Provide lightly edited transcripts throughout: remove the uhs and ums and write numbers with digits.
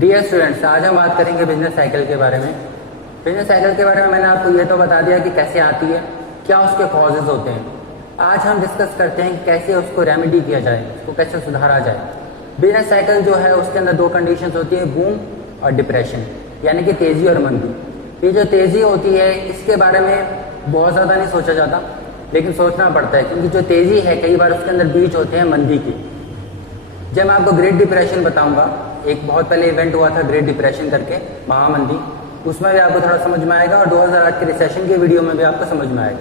Dear students, आज हम बात करेंगे बिजनेस साइकिल के बारे में। बिजनेस साइकिल के बारे में मैंने आपको ये तो बता दिया कि कैसे आती है, क्या उसके कॉजेज होते हैं। आज हम डिस्कस करते हैं कि कैसे उसको रेमेडी किया जाए, उसको कैसे सुधारा जाए। बिजनेस साइकिल जो है उसके अंदर दो कंडीशंस होती है, बूम और डिप्रेशन, यानी कि तेजी और मंदी। ये जो तेजी होती है इसके बारे में बहुत ज़्यादा नहीं सोचा जाता, लेकिन सोचना पड़ता है, क्योंकि जो तेजी है कई बार उसके अंदर बीच होते हैं मंदी के। जब मैं आपको ग्रेट डिप्रेशन बताऊंगा, एक बहुत पहले इवेंट हुआ था ग्रेट डिप्रेशन करके, महामंदी, उसमें भी आपको थोड़ा समझ में आएगा और 2008 के रिसेशन के वीडियो में भी आपको समझ में आएगा।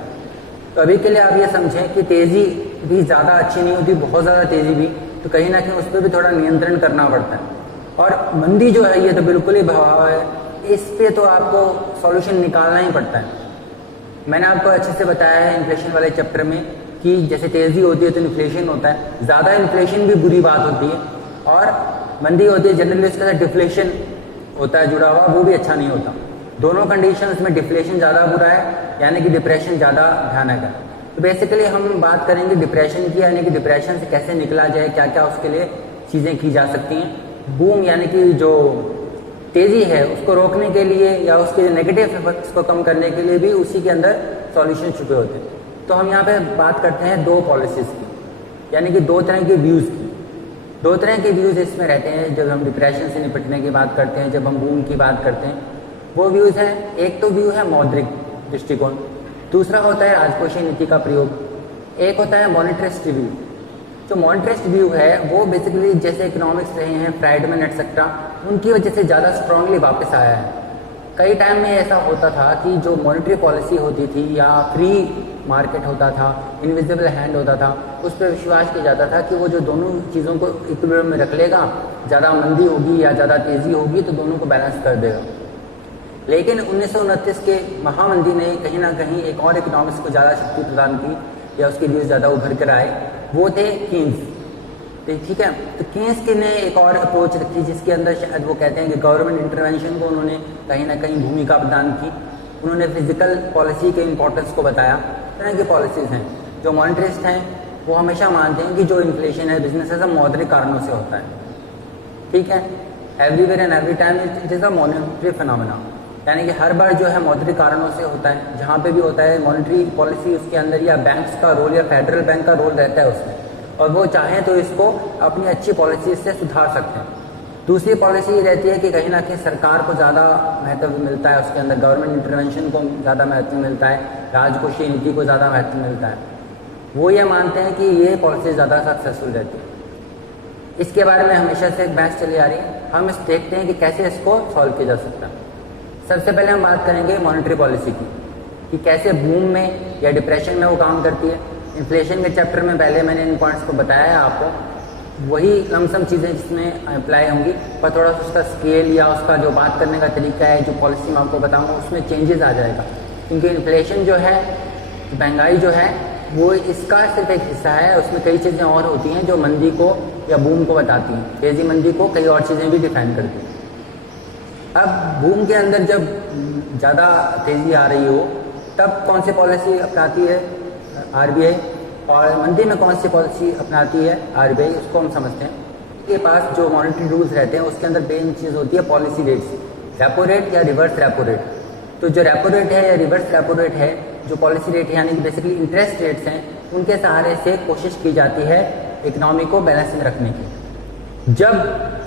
तो अभी के लिए आप ये समझें कि तेजी भी ज़्यादा अच्छी नहीं होती, बहुत ज़्यादा तेजी भी, तो कहीं ना कहीं उस पर भी थोड़ा नियंत्रण करना पड़ता है। और मंदी जो है ये तो बिल्कुल ही प्रभाव है, इस पे तो आपको सॉल्यूशन निकालना ही पड़ता है। मैंने आपको अच्छे से बताया है इन्फ्लेशन वाले चैप्टर में कि जैसे तेजी होती है तो इन्फ्लेशन होता है, ज़्यादा इन्फ्लेशन भी बुरी बात होती है, और मंदी होती है जनरली उसके साथ डिफ्लेशन होता है जुड़ा हुआ, वो भी अच्छा नहीं होता। दोनों कंडीशंस में डिफ्लेशन ज़्यादा बुरा है, यानी कि डिप्रेशन ज़्यादा भयानक है। तो बेसिकली हम बात करेंगे डिप्रेशन की, यानी कि डिप्रेशन से कैसे निकला जाए, क्या क्या उसके लिए चीज़ें की जा सकती हैं। बूम यानी कि जो तेजी है उसको रोकने के लिए या उसके नेगेटिव इफेक्ट्स को कम करने के लिए भी उसी के अंदर सॉल्यूशन छुपे होते हैं। तो हम यहाँ पे बात करते हैं दो पॉलिसीज़ की, यानी कि दो तरह के व्यूज़ की। दो तरह के व्यूज़ इसमें रहते हैं जब हम डिप्रेशन से निपटने की बात करते हैं, जब हम बूम की बात करते हैं। वो व्यूज़ हैं, एक तो व्यू है मौद्रिक दृष्टिकोण, दूसरा होता है राजकोषीय नीति का प्रयोग, एक होता है मॉनेटरिस्ट व्यू। जो मॉनेटरिस्ट व्यू है वो बेसिकली जैसे इकोनॉमिक्स रहे हैं फ्राइडमैन एटसेट्रा, उनकी वजह से ज़्यादा स्ट्रांगली वापस आया है। कई टाइम में ऐसा होता था कि जो मॉनेटरी पॉलिसी होती थी या फ्री मार्केट होता था, इनविजिबल हैंड होता था, उस पर विश्वास किया जाता था कि वो जो दोनों चीज़ों को इक्विलिब्रियम में रख लेगा, ज़्यादा मंदी होगी या ज़्यादा तेज़ी होगी तो दोनों को बैलेंस कर देगा। लेकिन 1929 के महामंदी ने कहीं ना कहीं एक और इकोनॉमिक्स को ज़्यादा शक्ति प्रदान की, या उसके व्यूज़ ज़्यादा उभर कर आए, वो थे कीन्स। ठीक है, तो कीन्स के ने एक और अप्रोच रखी जिसके अंदर शायद वो कहते हैं कि गवर्नमेंट इंटरवेंशन को उन्होंने कहीं ना कहीं भूमिका प्रदान की। उन्होंने फिजिकल पॉलिसी के इंपॉर्टेंस को बताया। तरह की पॉलिसीज़ हैं। जो मॉनेटरिस्ट हैं वो हमेशा मानते हैं कि जो इन्फ्लेशन है बिजनेस मौद्रिक कारणों से होता है। ठीक है, everywhere and every time it is a monetary phenomena, यानी कि हर बार जो है मौद्रिक कारणों से होता है। जहाँ पे भी होता है मॉनेटरी पॉलिसी उसके अंदर या बैंक्स का रोल या फेडरल बैंक का रोल रहता है उसमें, और वो चाहें तो इसको अपनी अच्छी पॉलिसी से सुधार सकते हैं। दूसरी पॉलिसी ये रहती है कि कहीं ना कहीं सरकार को ज़्यादा महत्व मिलता है, उसके अंदर गवर्नमेंट इंटरवेंशन को ज़्यादा महत्व मिलता है, राजकोषीय नीति को ज़्यादा महत्व मिलता है। वो ये मानते हैं कि ये पॉलिसी ज़्यादा सक्सेसफुल रहती है। इसके बारे में हमेशा से एक बहस चली आ रही है। हम इस देखते हैं कि कैसे इसको सॉल्व किया जा सकता है। सबसे पहले हम बात करेंगे मॉनेटरी पॉलिसी की, कि कैसे बूम में या डिप्रेशन में वो काम करती है। इन्फ्लेशन के चैप्टर में पहले मैंने इन पॉइंट्स को बताया है आपको, वही लमसम चीज़ें जिसमें अप्लाई होंगी, पर थोड़ा सा उसका स्केल या उसका जो बात करने का तरीका है, जो पॉलिसी मैं आपको बताऊंगा उसमें चेंजेस आ जाएगा। क्योंकि इन्फ्लेशन जो है, महंगाई जो है, वो इसका सिर्फ एक हिस्सा है, उसमें कई चीज़ें और होती हैं जो मंदी को या बूम को बताती हैं। तेजी मंदी को कई और चीज़ें भी डिफाइन करती हैं। अब बूम के अंदर जब ज़्यादा तेज़ी आ रही हो तब कौन सी पॉलिसी अपनाती है आरबीआई, और मंदी में कौन सी पॉलिसी अपनाती है आरबीआई, उसको हम समझते हैं। के पास जो मॉनेटरी रूल्स रहते हैं उसके अंदर मेन चीज़ होती है पॉलिसी रेट्स, रेपो रेट या रिवर्स रेपो रेट। तो जो रेपो रेट है या रिवर्स रेपो रेट है, जो पॉलिसी रेट है यानी कि बेसिकली इंटरेस्ट रेट्स हैं, उनके सहारे से कोशिश की जाती है इकनॉमी को बैलेंस में रखने की। जब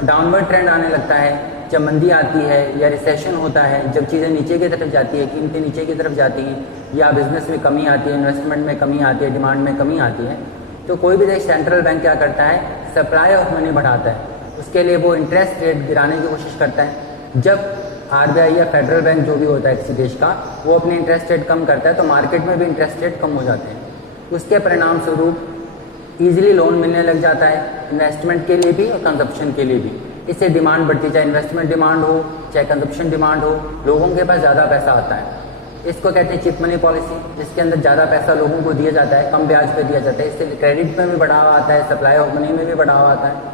डाउनवर्ड ट्रेंड आने लगता है, जब मंदी आती है या रिसेशन होता है, जब चीज़ें नीचे की तरफ जाती है, कीमतें नीचे की तरफ जाती हैं, या बिजनेस में कमी आती है, इन्वेस्टमेंट में कमी आती है, डिमांड में कमी आती है, तो कोई भी देश सेंट्रल बैंक क्या करता है, सप्लाई ऑफ मनी बढ़ाता है। उसके लिए वो इंटरेस्ट रेट गिराने की कोशिश करता है। जब आरबीआई या फेडरल बैंक जो भी होता है किसी देश का, वो अपने इंटरेस्ट रेट कम करता है तो मार्केट में भी इंटरेस्ट रेट कम हो जाते हैं। उसके परिणाम स्वरूप ईजिली लोन मिलने लग जाता है, इन्वेस्टमेंट के लिए भी और कंजप्शन के लिए भी। इससे डिमांड बढ़ती, चाहे इन्वेस्टमेंट डिमांड हो चाहे कंजप्शन डिमांड हो, लोगों के पास ज़्यादा पैसा आता है। इसको कहते हैं चिप मनी पॉलिसी, जिसके अंदर ज़्यादा पैसा लोगों को दिया जाता है, कम ब्याज पर दिया जाता है। इससे क्रेडिट में भी बढ़ावा आता है, सप्लाई ऑफ मनी में भी बढ़ावा आता है।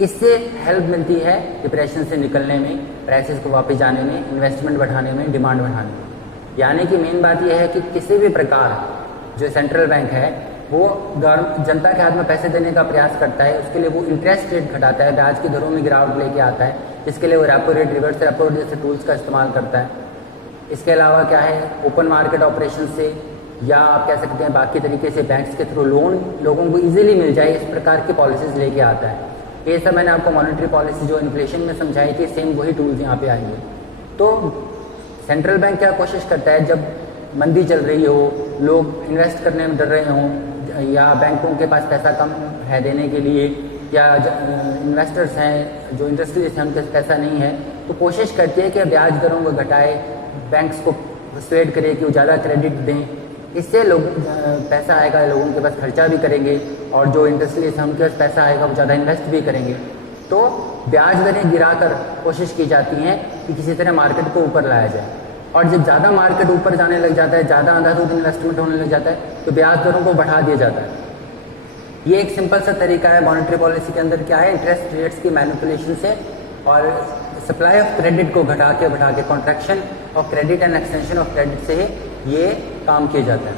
इससे हेल्प मिलती है डिप्रेशन से निकलने में, प्राइसेस को वापस जाने में, इन्वेस्टमेंट बढ़ाने में, डिमांड बढ़ाने में। यानी कि मेन बात यह है कि किसी भी प्रकार जो सेंट्रल बैंक है वो जनता के हाथ में पैसे देने का प्रयास करता है, उसके लिए वो इंटरेस्ट रेट घटाता है, ब्याज की दरों में गिरावट लेके आता है, जिसके लिए वो repo rate, reverse repo rate जैसे टूल्स का इस्तेमाल करता है। इसके अलावा क्या है, ओपन मार्केट ऑपरेशन से या आप कह सकते हैं बाकी तरीके से बैंक्स के थ्रू लोन लोगों को इजीली मिल जाए, इस प्रकार की पॉलिसीज़ लेके आता है। ये सब मैंने आपको मॉनेटरी पॉलिसी जो इन्फ्लेशन में समझाई थी, सेम वही टूल्स यहाँ पे आएंगे। तो सेंट्रल बैंक क्या कोशिश करता है, जब मंदी चल रही हो, लोग इन्वेस्ट करने में डर रहे हों या बैंकों के पास पैसा कम है देने के लिए, या इन्वेस्टर्स हैं जो इंडस्ट्रीज हैं उनके पास पैसा नहीं है, तो कोशिश करती है कि ब्याज दरों को घटाए, बैंक्स को पर्सुएड करे कि वो ज़्यादा क्रेडिट दें। इससे लोग पैसा आएगा, लोगों के पास खर्चा भी करेंगे, और जो इंडस्ट्रीज हैं उनके पास पैसा आएगा, वो ज़्यादा इन्वेस्ट भी करेंगे। तो ब्याज दरें गिराकर कोशिश की जाती हैं कि किसी तरह मार्केट को ऊपर लाया जाए, और जब ज़्यादा मार्केट ऊपर जाने लग जाता है, ज़्यादा अंधाधुंध इन्वेस्टमेंट होने लग जाता है, तो ब्याज दरों को बढ़ा दिया जाता है। ये एक सिंपल सा तरीका है मॉनेटरी पॉलिसी के अंदर। क्या है, इंटरेस्ट रेट्स की मैनिपुलेशन से और सप्लाई ऑफ क्रेडिट को बढ़ा के contraction of credit and extension of credit से ये काम किया जाता है।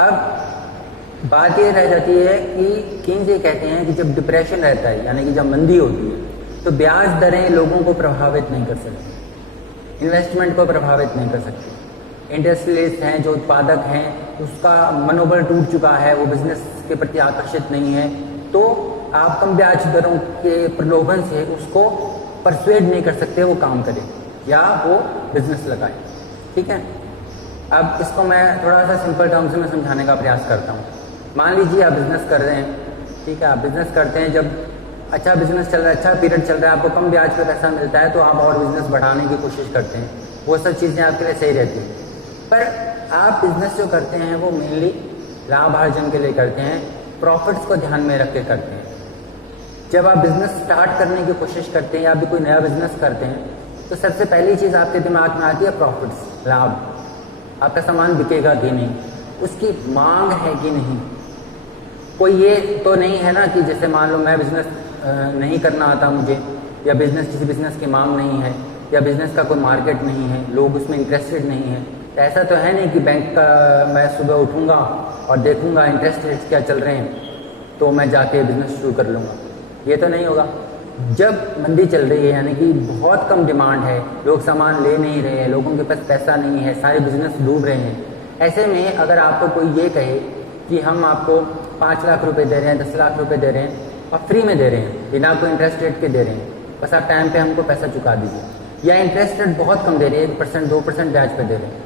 अब बात ये रह जाती है कि कीन्स ये कहते हैं कि जब डिप्रेशन रहता है, यानी कि जब मंदी होती है, तो ब्याज दरें लोगों को प्रभावित नहीं कर सकती, इन्वेस्टमेंट को प्रभावित नहीं कर सकती। इंडस्ट्रियलिस्ट हैं, जो उत्पादक हैं, उसका मनोबल टूट चुका है, वो बिजनेस के प्रति आकर्षित नहीं है, तो आप कम ब्याज दरों के प्रलोभन से उसको परसुएड नहीं कर सकते वो काम करे या वो बिजनेस लगाए। ठीक है, अब इसको मैं थोड़ा सा सिंपल टर्म्स में समझाने का प्रयास करता हूँ। मान लीजिए आप बिजनेस कर रहे हैं, ठीक है, आप बिजनेस करते हैं, जब अच्छा बिजनेस चल रहा है, अच्छा पीरियड चल रहा है, आपको कम ब्याज पे पैसा मिलता है, तो आप और बिजनेस बढ़ाने की कोशिश करते हैं, वो सब चीज़ें आपके लिए सही रहती हैं। पर आप बिजनेस जो करते हैं वो मेनली लाभार्जन के लिए करते हैं, प्रॉफिट्स को ध्यान में रख के करते हैं। जब आप बिजनेस स्टार्ट करने की कोशिश करते हैं या भी कोई नया बिजनेस करते हैं, तो सबसे पहली चीज़ आपके दिमाग में आती है प्रॉफिट्स, लाभ। आपका सामान बिकेगा कि नहीं, उसकी मांग है कि नहीं। कोई ये तो नहीं है ना कि जैसे मान लो मैं बिजनेस नहीं करना आता मुझे, या किसी बिजनेस की मांग नहीं है, या बिजनेस का कोई मार्केट नहीं है, लोग उसमें इंटरेस्टेड नहीं है। ऐसा तो है नहीं कि बैंक का मैं सुबह उठूँगा और देखूँगा इंटरेस्ट रेट्स क्या चल रहे हैं तो मैं जाके बिजनेस शुरू कर लूँगा, ये तो नहीं होगा। जब मंदी चल रही है, यानी कि बहुत कम डिमांड है, लोग सामान ले नहीं रहे हैं, लोगों के पास पैसा नहीं है, सारे बिजनेस डूब रहे हैं, ऐसे में अगर आपको कोई ये कहे कि हम आपको 5 लाख रुपए दे रहे हैं, 10 लाख रुपए दे रहे हैं और फ्री में दे रहे हैं, बिना कोई इंटरेस्ट रेट के दे रहे हैं, बस आप टाइम पे हमको पैसा चुका दीजिए, या इंटरेस्ट रेट बहुत कम दे रहे हैं, 1% 2% ब्याज पे दे रहे हैं,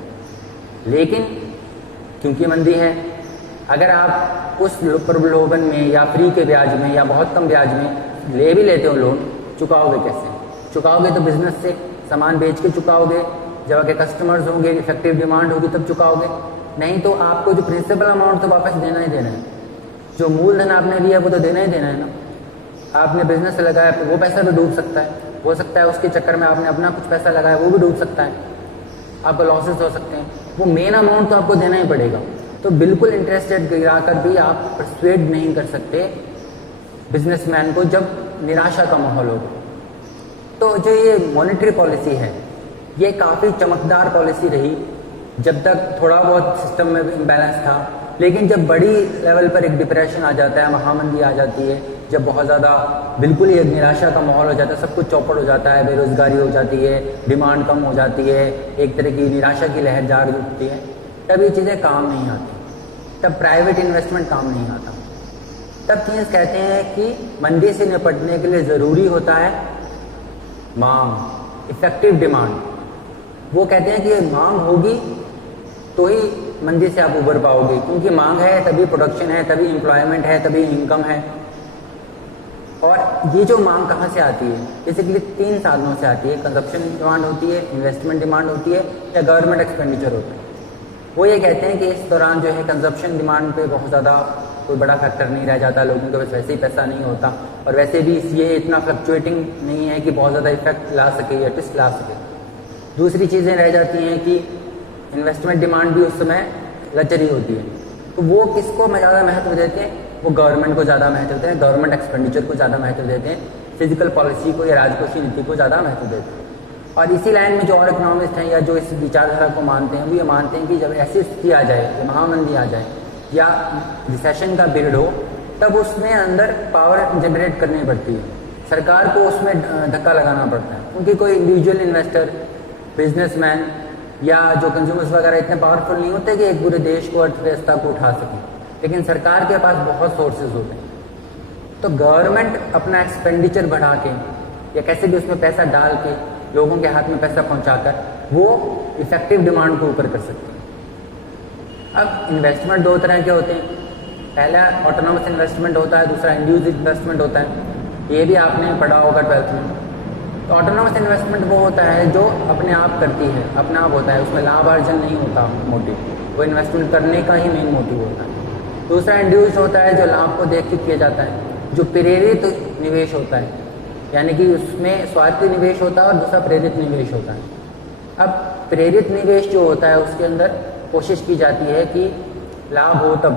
लेकिन क्योंकि मंदी है, अगर आप उस प्रलोभन में या फ्री के ब्याज में या बहुत कम ब्याज में ले भी लेते हो लोन, चुकाओगे कैसे? चुकाओगे तो बिजनेस से सामान बेच के चुकाओगे, जब आपके कस्टमर्स होंगे, इफेक्टिव डिमांड होगी तब चुकाओगे, नहीं तो आपको जो प्रिंसिपल अमाउंट तो वापस देना ही देना है, जो मूलधन आपने लिया वो तो देना ही देना है ना। आपने बिजनेस लगाया तो वो पैसा भी डूब सकता है, हो सकता है उसके चक्कर में आपने अपना कुछ पैसा लगाया वो भी डूब सकता है, आपको लॉसेस हो सकते हैं, वो मेन अमाउंट तो आपको देना ही पड़ेगा। तो बिल्कुल इंटरेस्ट रेट गिरा कर भी आप परसुएड नहीं कर सकते बिजनेसमैन को जब निराशा का माहौल होगा। तो जो ये मॉनेटरी पॉलिसी है ये काफ़ी चमकदार पॉलिसी रही जब तक थोड़ा बहुत सिस्टम में इम्बैलेंस था, लेकिन जब बड़ी लेवल पर एक डिप्रेशन आ जाता है, महामंदी आ जाती है, जब बहुत ज़्यादा बिल्कुल ही एक निराशा का माहौल हो जाता है, सब कुछ चौपट हो जाता है, बेरोज़गारी हो जाती है, डिमांड कम हो जाती है, एक तरह की निराशा की लहर जाग उठती है, तब ये चीज़ें काम नहीं आती, तब प्राइवेट इन्वेस्टमेंट काम नहीं आता। तब कीन्स कहते हैं कि मंदी से निपटने के लिए ज़रूरी होता है मांग, इफेक्टिव डिमांड। वो कहते हैं कि ये मांग होगी तो ही मंदी से आप उबर पाओगे, क्योंकि मांग है तभी प्रोडक्शन है, तभी एम्प्लॉयमेंट है, तभी इनकम है। और ये जो मांग कहाँ से आती है? बेसिकली 3 साधनों से आती है, कंजप्शन डिमांड होती है, इन्वेस्टमेंट डिमांड होती है, या गवर्नमेंट एक्सपेंडिचर होता है। वो ये कहते हैं कि इस दौरान जो है कंजप्शन डिमांड पे बहुत ज़्यादा कोई बड़ा फैक्टर नहीं रह जाता, लोगों के पास वैसे ही पैसा नहीं होता, और वैसे भी ये इतना फ्लक्चुएटिंग नहीं है कि बहुत ज़्यादा इफेक्ट ला सके या ट्विस्ट ला सके। दूसरी चीज़ें रह जाती हैं कि इन्वेस्टमेंट डिमांड भी उस समय लचरी होती है, तो वो किसको ज़्यादा महत्व देते हैं? वो गवर्नमेंट को ज़्यादा महत्व देते हैं, गवर्नमेंट एक्सपेंडिचर को ज़्यादा महत्व देते हैं, फिजिकल पॉलिसी को या राजकोषीय नीति को ज़्यादा महत्व देते हैं। और इसी लाइन में जो और इकोनॉमिस्ट हैं या जो इस विचारधारा को मानते हैं, वो ये मानते हैं कि जब ऐसी स्थिति आ जाए, महामंदी आ जाए या रिसेशन का पीरियड हो, तब उसमें अंदर पावर जनरेट करनी पड़ती है, सरकार को उसमें धक्का लगाना पड़ता है, क्योंकि कोई इंडिविजुअल इन्वेस्टर, बिजनेसमैन या जो कंज्यूमर्स वगैरह इतने पावरफुल नहीं होते कि एक पूरे देश को, अर्थव्यवस्था को उठा सकें, लेकिन सरकार के पास बहुत सोर्सेज होते हैं। तो गवर्नमेंट अपना एक्सपेंडिचर बढ़ा के या कैसे भी उसमें पैसा डाल के लोगों के हाथ में पैसा पहुंचाकर वो इफेक्टिव डिमांड को ऊपर कर सकते हैं। अब इन्वेस्टमेंट दो तरह के होते हैं, पहला ऑटोनोमस इन्वेस्टमेंट होता है, दूसरा इंड्यूस्ड इन्वेस्टमेंट होता है। ये भी आपने पढ़ा होगा 12th में। तो ऑटोनोमस इन्वेस्टमेंट वो होता है जो अपने आप करती है, अपना आप होता है, उसमें लाभ अर्जन नहीं होता मोटिव, वो इन्वेस्टमेंट करने का ही मेन मोटिव होता है। दूसरा इंड्यूस्ड होता है जो लाभ को देख के किया जाता है, जो प्रेरित निवेश होता है, यानी कि उसमें स्वार्थी निवेश होता है और दूसरा प्रेरित निवेश होता है। अब प्रेरित निवेश जो होता है उसके अंदर कोशिश की जाती है कि लाभ हो तब।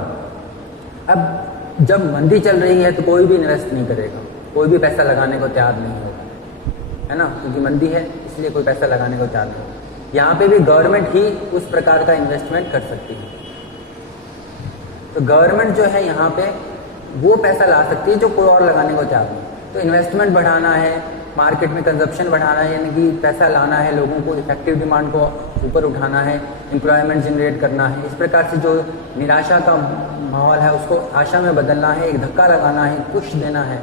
अब जब मंदी चल रही है तो कोई भी इन्वेस्ट नहीं करेगा, कोई भी पैसा लगाने को तैयार नहीं होगा, है ना, क्योंकि मंदी है इसलिए कोई पैसा लगाने को तैयार नहीं होगा। यहाँ पे भी गवर्नमेंट ही उस प्रकार का इन्वेस्टमेंट कर सकती है। तो गवर्नमेंट जो है यहाँ पे वो पैसा ला सकती है जो कोई और लगाने को तैयार नहीं। तो इन्वेस्टमेंट बढ़ाना है, मार्केट में कंजप्शन बढ़ाना है, यानी कि पैसा लाना है, लोगों को इफेक्टिव डिमांड को ऊपर उठाना है, एम्प्लॉयमेंट जनरेट करना है। इस प्रकार से जो निराशा का माहौल है उसको आशा में बदलना है, एक धक्का लगाना है, पुश देना है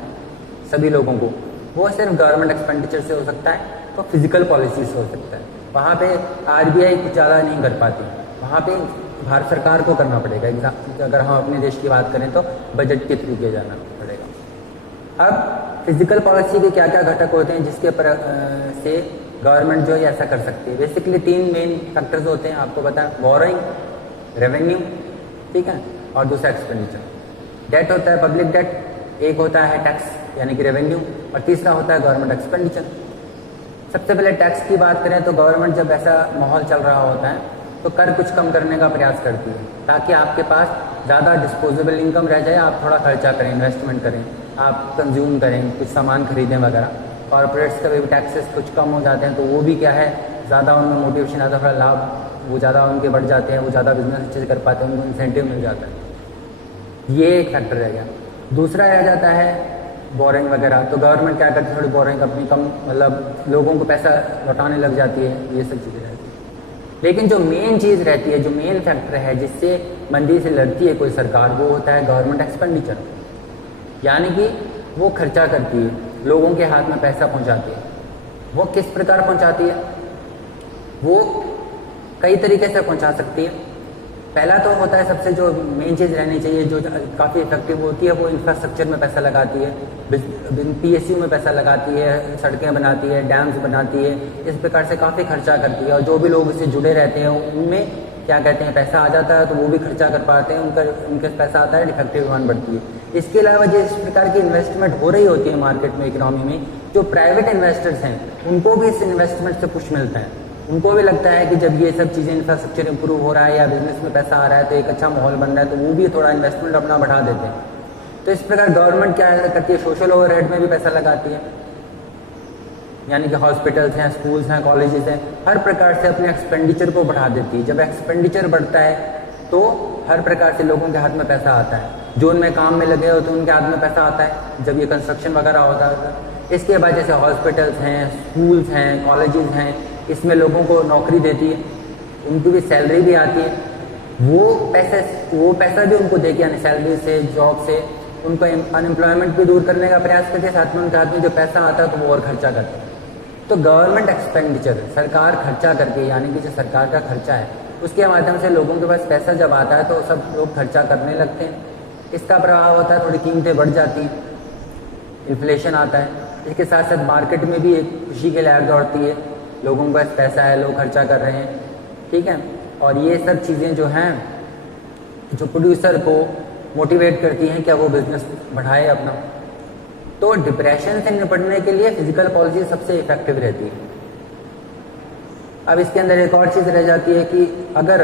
सभी लोगों को। वो सिर्फ गवर्नमेंट एक्सपेंडिचर से हो सकता है, तो फिजिकल पॉलिसी से हो सकता है। वहाँ पे आरबीआई कुछ ज़्यादा नहीं कर पाती, वहाँ पे भारत सरकार को करना पड़ेगा। अगर हम अपने देश की बात करें तो बजट के थ्रू किया जाना पड़ेगा। अब फिजिकल पॉलिसी के क्या क्या घटक होते हैं जिसके से गवर्नमेंट जो है ऐसा कर सकती है। बेसिकली 3 मेन फैक्टर्स होते हैं, आपको पता है, बोरोइंग, रेवेन्यू, ठीक है, और दूसरा एक्सपेंडिचर। डेट होता है पब्लिक डेट, एक होता है टैक्स यानी कि रेवेन्यू, और तीसरा होता है गवर्नमेंट एक्सपेंडिचर। सबसे पहले टैक्स की बात करें तो गवर्नमेंट जब ऐसा माहौल चल रहा होता है तो कर कुछ कम करने का प्रयास करती है ताकि आपके पास ज़्यादा डिस्पोजेबल इनकम रह जाए, आप थोड़ा खर्चा करें, इन्वेस्टमेंट करें, आप कंज्यूम करें, कुछ सामान खरीदें वगैरह। कॉर्पोरेट्स का भी टैक्सेस कुछ कम हो जाते हैं तो वो भी क्या है, ज़्यादा उनमें मोटिवेशन आता है, थोड़ा लाभ वो ज़्यादा उनके बढ़ जाते हैं, वो ज़्यादा बिजनेस अच्छे से कर पाते हैं, उनको इंसेंटिव मिल जाता है। ये एक फैक्टर रह गया। दूसरा रह जाता है बोरिंग वगैरह। तो गवर्नमेंट क्या करती है, थोड़ी बोरिंग अपनी कम, मतलब लोगों को पैसा लौटाने लग जाती है, ये सब चीज़ें रहती है। लेकिन जो मेन चीज़ रहती है, जो मेन फैक्टर है जिससे मंदी से लड़ती है कोई सरकार, वो होता है गवर्नमेंट एक्सपेंडिचर, यानी कि वो खर्चा करती है, लोगों के हाथ में पैसा पहुंचाती है। वो किस प्रकार पहुंचाती है, वो कई तरीके से पहुंचा सकती है। पहला तो होता है, सबसे जो मेन चीज़ रहनी चाहिए जो काफ़ी इफेक्टिव होती है, वो इंफ्रास्ट्रक्चर में पैसा लगाती है, पीएसयू में पैसा लगाती है, सड़कें बनाती है, डैम्स बनाती है, इस प्रकार से काफ़ी खर्चा करती है। और जो भी लोग इससे जुड़े रहते हैं उनमें क्या कहते हैं, पैसा आ जाता है तो वो भी खर्चा कर पाते हैं, उनके पैसा आता है, इफेक्टिव डिमांड बढ़ती है। इसके अलावा जो इस प्रकार की इन्वेस्टमेंट हो रही होती है मार्केट में, इकोनॉमी में, जो प्राइवेट इन्वेस्टर्स हैं उनको भी इस इन्वेस्टमेंट से पुश मिलता है। उनको भी लगता है कि जब ये सब चीज़ें, इंफ्रास्ट्रक्चर इंप्रूव हो रहा है या बिजनेस में पैसा आ रहा है तो एक अच्छा माहौल बन रहा है, तो वो भी थोड़ा इन्वेस्टमेंट अपना बढ़ा देते हैं। तो इस प्रकार गवर्नमेंट क्या करती है, सोशल ओवरहेड में भी पैसा लगाती है, यानी कि हॉस्पिटल्स हैं, स्कूल्स हैं, कॉलेजेस हैं, हर प्रकार से अपने एक्सपेंडिचर को बढ़ा देती है। जब एक्सपेंडिचर बढ़ता है तो हर प्रकार से लोगों के हाथ में पैसा आता है, जो उनमें काम में लगे हो तो उनके हाथ में पैसा आता है जब ये कंस्ट्रक्शन वगैरह होता है। इसके बाद जैसे हॉस्पिटल्स हैं, स्कूल्स हैं, कॉलेजेस हैं, इसमें लोगों को नौकरी देती है, उनकी भी सैलरी भी आती है, वो पैसा भी उनको देके, यानी सैलरी से, जॉब से उनको अनएम्प्लॉयमेंट भी दूर करने का प्रयास करते हैं, साथ में उनके हाथ में जो पैसा आता है तो वो और खर्चा करते हैं। तो गवर्नमेंट एक्सपेंडिचर, सरकार खर्चा करके, यानी कि जो सरकार का खर्चा है उसके माध्यम से लोगों के पास पैसा जब आता है तो सब लोग खर्चा करने लगते हैं। इसका प्रभाव होता है, थोड़ी कीमतें बढ़ जाती हैं, इन्फ्लेशन आता है। इसके साथ साथ मार्केट में भी एक खुशी की लहर दौड़ती है, लोगों के पास पैसा है, लोग खर्चा कर रहे हैं, ठीक है। और ये सब चीज़ें जो हैं, जो प्रोड्यूसर को मोटिवेट करती हैं क्या वो बिजनेस बढ़ाए अपना। तो डिप्रेशन से निपटने के लिए फिजिकल पॉलिसी सबसे इफेक्टिव रहती है। अब इसके अंदर एक और चीज़ रह जाती है कि अगर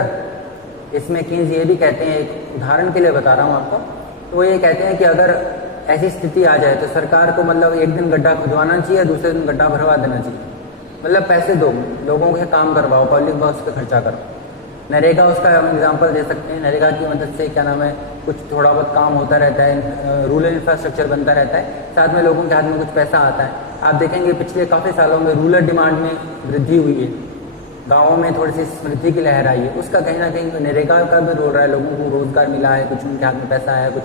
इसमें कीन्स ये भी कहते हैं, एक उदाहरण के लिए बता रहा हूँ आपको, तो वो ये कहते हैं कि अगर ऐसी स्थिति आ जाए तो सरकार को मतलब एक दिन गड्ढा खुदवाना चाहिए, दूसरे दिन गड्ढा भरवा देना चाहिए। मतलब पैसे दो, लोगों के काम करवाओ, पब्लिक बस पे खर्चा करो। नरेगा उसका एग्जांपल दे सकते हैं। नरेगा की मदद से क्या नाम है, कुछ थोड़ा बहुत काम होता रहता है, रूरल इंफ्रास्ट्रक्चर बनता रहता है, साथ में लोगों के हाथ में कुछ पैसा आता है। आप देखेंगे पिछले काफ़ी सालों में रूरल डिमांड में वृद्धि हुई है, गाँवों में थोड़ी सी समृद्धि की लहर आई है। उसका कहीं ना कहीं नरेगा का भी रोल रहा है, लोगों को रोजगार मिला है, कुछ उनके हाथ में पैसा आया, कुछ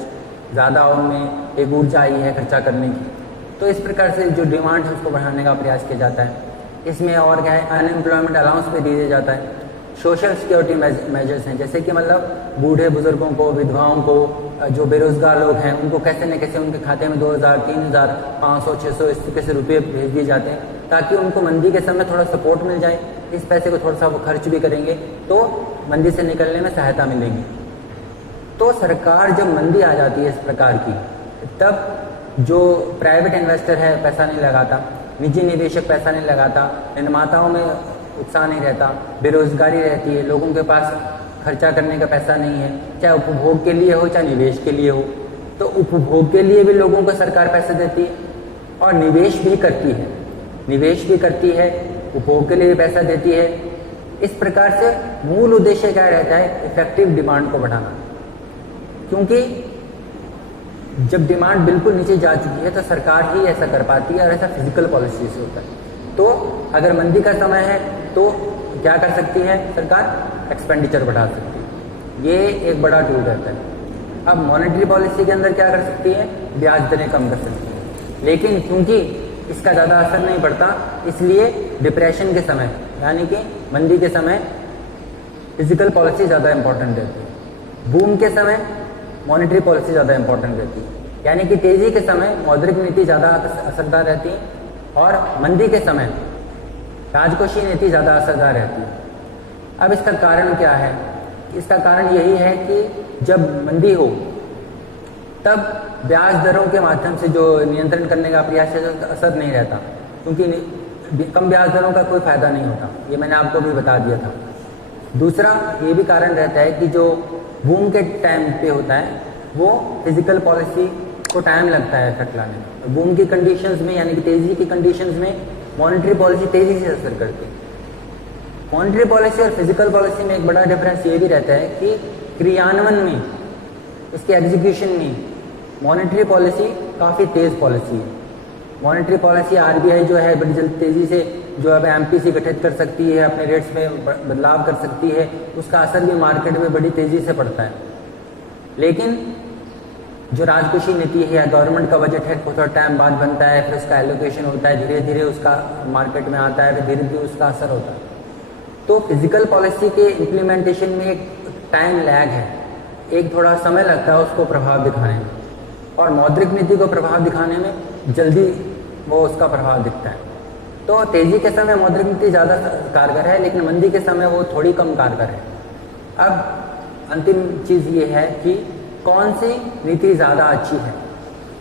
ज़्यादा उनमें एक ऊर्जा आई है खर्चा करने की। तो इस प्रकार से जो डिमांड है उसको बढ़ाने का प्रयास किया जाता है। इसमें और क्या है, अनएम्प्लॉयमेंट अलाउंस भी दिया जाता है। सोशल सिक्योरिटी मेजर्स हैं, जैसे कि मतलब बूढ़े बुजुर्गों को, विधवाओं को, जो बेरोजगार लोग हैं उनको कैसे न कैसे उनके खाते में 2000, 3000, 500, 600 इस तरीके से रुपये भेज दिए जाते हैं, ताकि उनको मंदी के समय थोड़ा सपोर्ट मिल जाए। इस पैसे को थोड़ा सा वो खर्च भी करेंगे तो मंदी से निकलने में सहायता मिलेगी। तो सरकार जब मंदी आ जाती है इस प्रकार की, तब जो प्राइवेट इन्वेस्टर है पैसा नहीं लगाता, निजी निवेशक पैसा नहीं लगाता, निर्माताओं में उत्साह नहीं रहता, बेरोजगारी रहती है, लोगों के पास खर्चा करने का पैसा नहीं है, चाहे उपभोग के लिए हो चाहे निवेश के लिए हो। तो उपभोग के लिए भी लोगों को सरकार पैसे देती है और निवेश भी करती है, उपभोग के लिए भी पैसा देती है। इस प्रकार से मूल उद्देश्य क्या रहता है, इफेक्टिव डिमांड को बढ़ाना। क्योंकि जब डिमांड बिल्कुल नीचे जा चुकी है तो सरकार ही ऐसा कर पाती है, और ऐसा फिजिकल पॉलिसी से होता है। तो अगर मंदी का समय है तो क्या कर सकती है सरकार, एक्सपेंडिचर बढ़ा सकती है। ये एक बड़ा टूल रहता है। अब मॉनेटरी पॉलिसी के अंदर क्या कर सकती है, ब्याज दरें कम कर सकती है। लेकिन क्योंकि इसका ज़्यादा असर नहीं पड़ता, इसलिए डिप्रेशन के समय यानी कि मंदी के समय फिजिकल पॉलिसी ज़्यादा इंपॉर्टेंट रहती है, बूम के समय मॉनेटरी पॉलिसी ज़्यादा इंपॉर्टेंट रहती है। यानी कि तेज़ी के समय मौद्रिक नीति ज़्यादा असरदार रहती है और मंदी के समय राजकोषीय नीति ज़्यादा असरदार रहती है। अब इसका कारण क्या है, इसका कारण यही है कि जब मंदी हो तब ब्याज दरों के माध्यम से जो नियंत्रण करने का प्रयास है असर नहीं रहता, क्योंकि कम ब्याज दरों का कोई फायदा नहीं होता। ये मैंने आपको भी बता दिया था। दूसरा ये भी कारण रहता है कि जो बूम के टाइम पे होता है वो फिजिकल पॉलिसी को टाइम लगता है इफेक्ट लाने में। बूम की कंडीशंस में यानी कि तेजी की कंडीशंस में मॉनेटरी पॉलिसी तेजी से असर करती है। मॉनेटरी पॉलिसी और फिजिकल पॉलिसी में एक बड़ा डिफरेंस ये भी रहता है कि क्रियान्वयन में, इसके एग्जीक्यूशन में मॉनेटरी पॉलिसी काफ़ी तेज़ पॉलिसी है। मॉनेटरी पॉलिसी आरबीआई जो है बड़ी जल्द तेज़ी से जो है एमपीसी गठित कर सकती है, अपने रेट्स में बदलाव कर सकती है, उसका असर भी मार्केट में बड़ी तेज़ी से पड़ता है। लेकिन जो राजकोषीय नीति है या गवर्नमेंट का बजट है वो थोड़ा टाइम बाद बनता है, फिर उसका एलोकेशन होता है, धीरे धीरे उसका मार्केट में आता है, फिर धीरे धीरे उसका असर होता है। तो फिजिकल पॉलिसी के इम्प्लीमेंटेशन में एक टाइम लैग है, एक थोड़ा समय लगता है उसको प्रभाव दिखाने में, और मौद्रिक नीति को प्रभाव दिखाने में जल्दी वो उसका प्रभाव दिखता है। तो तेजी के समय मौद्रिक नीति ज़्यादा कारगर है, लेकिन मंदी के समय वो थोड़ी कम कारगर है। अब अंतिम चीज़ ये है कि कौन सी नीति ज़्यादा अच्छी है,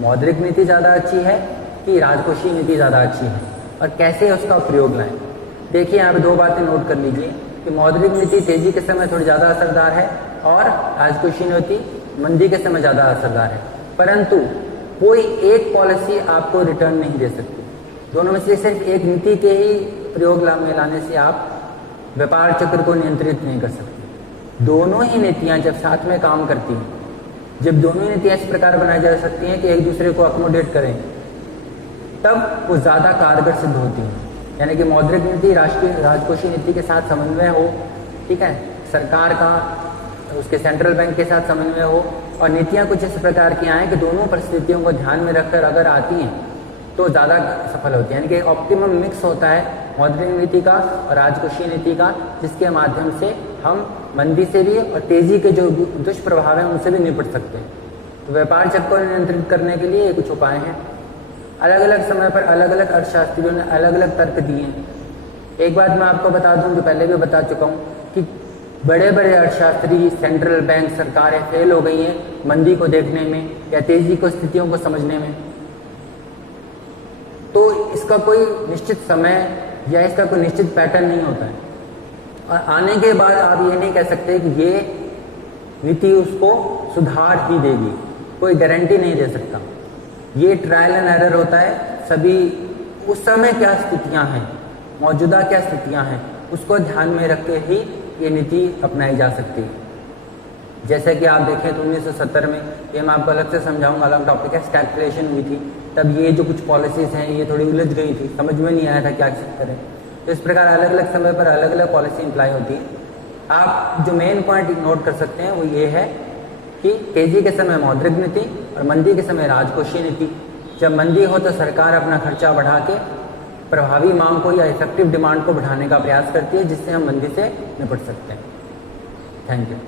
मौद्रिक नीति ज़्यादा अच्छी है कि राजकोषीय नीति ज़्यादा अच्छी है, और कैसे उसका प्रयोग लाएं। देखिए यहाँ पे दो बातें नोट कर लीजिए कि मौद्रिक नीति तेजी के समय थोड़ी ज़्यादा असरदार है और राजकोषीय नीति मंदी के समय ज़्यादा असरदार है। परंतु कोई एक पॉलिसी आपको रिटर्न नहीं दे सकती। दोनों में से सिर्फ एक नीति के ही प्रयोग में लाने से आप व्यापार चक्र को नियंत्रित नहीं कर सकते। दोनों ही नीतियाँ जब साथ में काम करती हैं, जब दोनों ही नीतियाँ इस प्रकार बनाई जा सकती हैं कि एक दूसरे को अकोमोडेट करें, तब वो ज़्यादा कारगर सिद्ध होती हैं। यानी कि मौद्रिक नीति राजकोषीय नीति के साथ समन्वय हो, ठीक है, सरकार का उसके सेंट्रल बैंक के साथ समन्वय हो, और नीतियाँ कुछ इस प्रकार की आएँ कि दोनों परिस्थितियों को ध्यान में रखकर अगर आती हैं तो ज़्यादा सफल होती है। यानी कि ऑप्टिमम मिक्स होता है मौद्रिक नीति का और राजकोषीय नीति का, जिसके माध्यम से हम मंदी से भी और तेजी के जो दुष्प्रभाव हैं उनसे भी निपट सकते हैं। तो व्यापार चक्र को नियंत्रित करने के लिए कुछ उपाय हैं। अलग अलग समय पर अलग अलग अर्थशास्त्रियों ने अलग अलग तर्क दिए हैं। एक बात मैं आपको बता दूं, जो पहले भी बता चुका हूं, कि बड़े बड़े अर्थशास्त्री, सेंट्रल बैंक, सरकारें फेल हो गई हैं मंदी को देखने में या तेजी को स्थितियों को समझने में। तो इसका कोई निश्चित समय या इसका कोई निश्चित पैटर्न नहीं होता है, और आने के बाद आप ये नहीं कह सकते कि ये नीति उसको सुधार ही देगी, कोई गारंटी नहीं दे सकता। ये ट्रायल एंड एरर होता है। सभी उस समय क्या स्थितियां हैं, मौजूदा क्या स्थितियां हैं, उसको ध्यान में रख के ही ये नीति अपनाई जा सकती है। जैसे कि आप देखें तो 1970 में, ये मैं आपको अलग से समझाऊंगा, अलग टॉपिक है, स्टैगफ्लेशन हुई थी। तब ये जो कुछ पॉलिसीज़ हैं ये थोड़ी उलझ गई थी, समझ में नहीं आया था क्या करें। तो इस प्रकार अलग अलग समय पर अलग अलग पॉलिसी इम्प्लाई होती है। आप जो मेन पॉइंट नोट कर सकते हैं वो ये है कि तेजी के समय मौद्रिक नीति और मंदी के समय राजकोषीय नीति। जब मंदी हो तो सरकार अपना खर्चा बढ़ा के प्रभावी मांग को या इफेक्टिव डिमांड को बढ़ाने का प्रयास करती है, जिससे हम मंदी से निपट सकते हैं। Thank you.